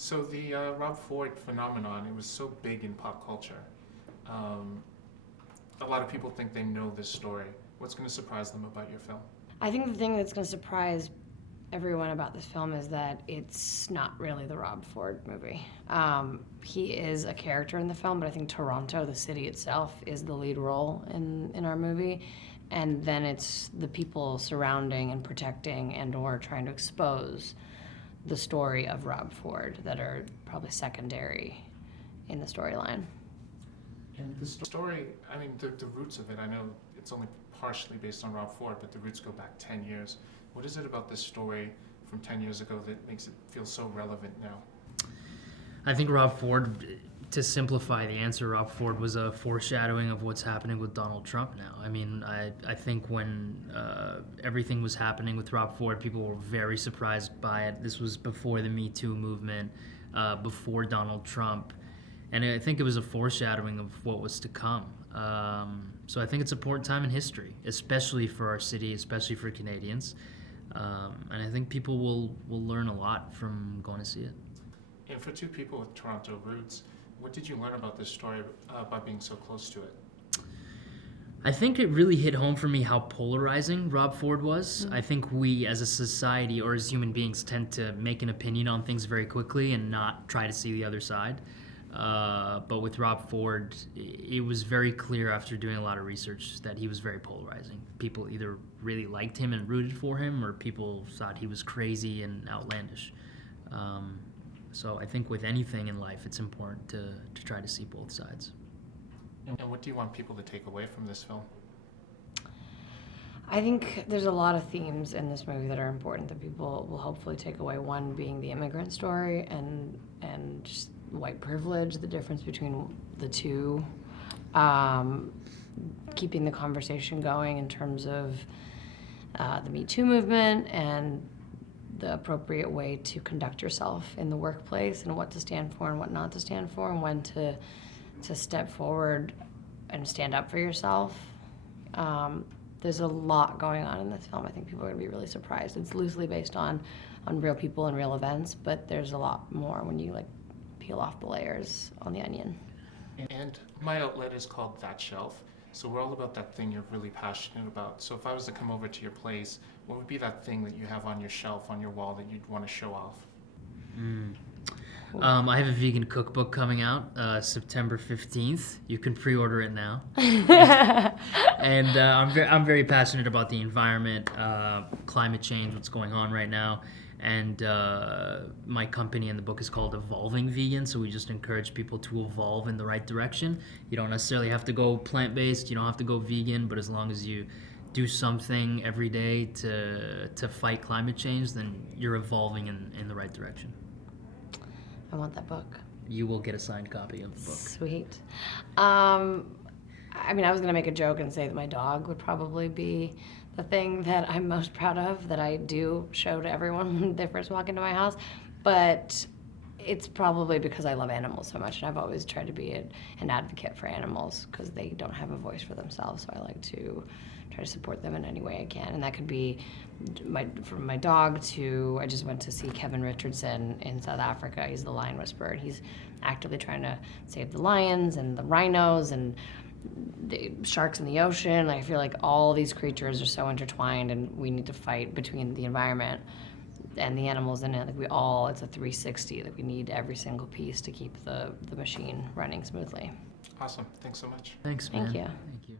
So the Rob Ford phenomenon, it was so big in pop culture. Um, a lot of people think they know this story. What's going to surprise them about your film? I think the thing that's going to surprise everyone about this film is that it's not really the Rob Ford movie. He is a character in the film, but I think Toronto, the city itself, is the lead role in our movie. And then it's the people surrounding and protecting and or trying to expose the story of Rob Ford that are probably secondary in the storyline. And the story, I mean, the roots of it, I know it's only partially based on Rob Ford, but the roots go back 10 years. What is it about this story from 10 years ago that makes it feel so relevant now? I think Rob Ford, to simplify the answer, Rob Ford was a foreshadowing of what's happening with Donald Trump now. I mean, I think when everything was happening with Rob Ford, people were very surprised by it. This was before the Me Too movement, before Donald Trump. And I think it was a foreshadowing of what was to come. So I think it's an important time in history, especially for our city, especially for Canadians. And I think people will learn a lot from going to see it. And for two people with Toronto roots, what did you learn about this story by being so close to it? I think it really hit home for me how polarizing Rob Ford was. Mm-hmm. I think we as a society or as human beings tend to make an opinion on things very quickly and not try to see the other side. But with Rob Ford, it was very clear after doing a lot of research that he was very polarizing. People either really liked him and rooted for him, or people thought he was crazy and outlandish. So I think with anything in life, it's important to try to see both sides. And what do you want people to take away from this film? I think there's a lot of themes in this movie that are important that people will hopefully take away. One being the immigrant story and just white privilege, the difference between the two, keeping the conversation going in terms of the Me Too movement and the appropriate way to conduct yourself in the workplace and what to stand for and what not to stand for and when to step forward and stand up for yourself. There's a lot going on in this film. I think people are going to be really surprised. It's loosely based on real people and real events, but there's a lot more when you peel off the layers on the onion. And my outlet is called That Shelf. So we're all about that thing you're really passionate about. So if I was to come over to your place, what would be that thing that you have on your shelf, on your wall, that you'd want to show off? I have a vegan cookbook coming out September 15th. You can pre-order it now. And I'm very passionate about the environment, climate change, what's going on right now. And my company in the book is called Evolving Vegan, so we just encourage people to evolve in the right direction. You don't necessarily have to go plant-based, you don't have to go vegan, but as long as you do something every day to fight climate change, then you're evolving in the right direction. I want that book. You will get a signed copy of the book. Sweet. I mean, I was going to make a joke and say that my dog would probably be the thing that I'm most proud of, that I do show to everyone when they first walk into my house. But it's probably because I love animals so much, and I've always tried to be an advocate for animals because they don't have a voice for themselves. So I like to try to support them in any way I can. And that could be from my dog to, I just went to see Kevin Richardson in South Africa. He's the lion whisperer, and he's actively trying to save the lions and the rhinos and the sharks in the ocean. I feel like all these creatures are so intertwined, and we need to fight between the environment and the animals in it. It's a 360. We need every single piece to keep the machine running smoothly. Awesome. Thanks so much. Thanks, man. Thank you. Thank you.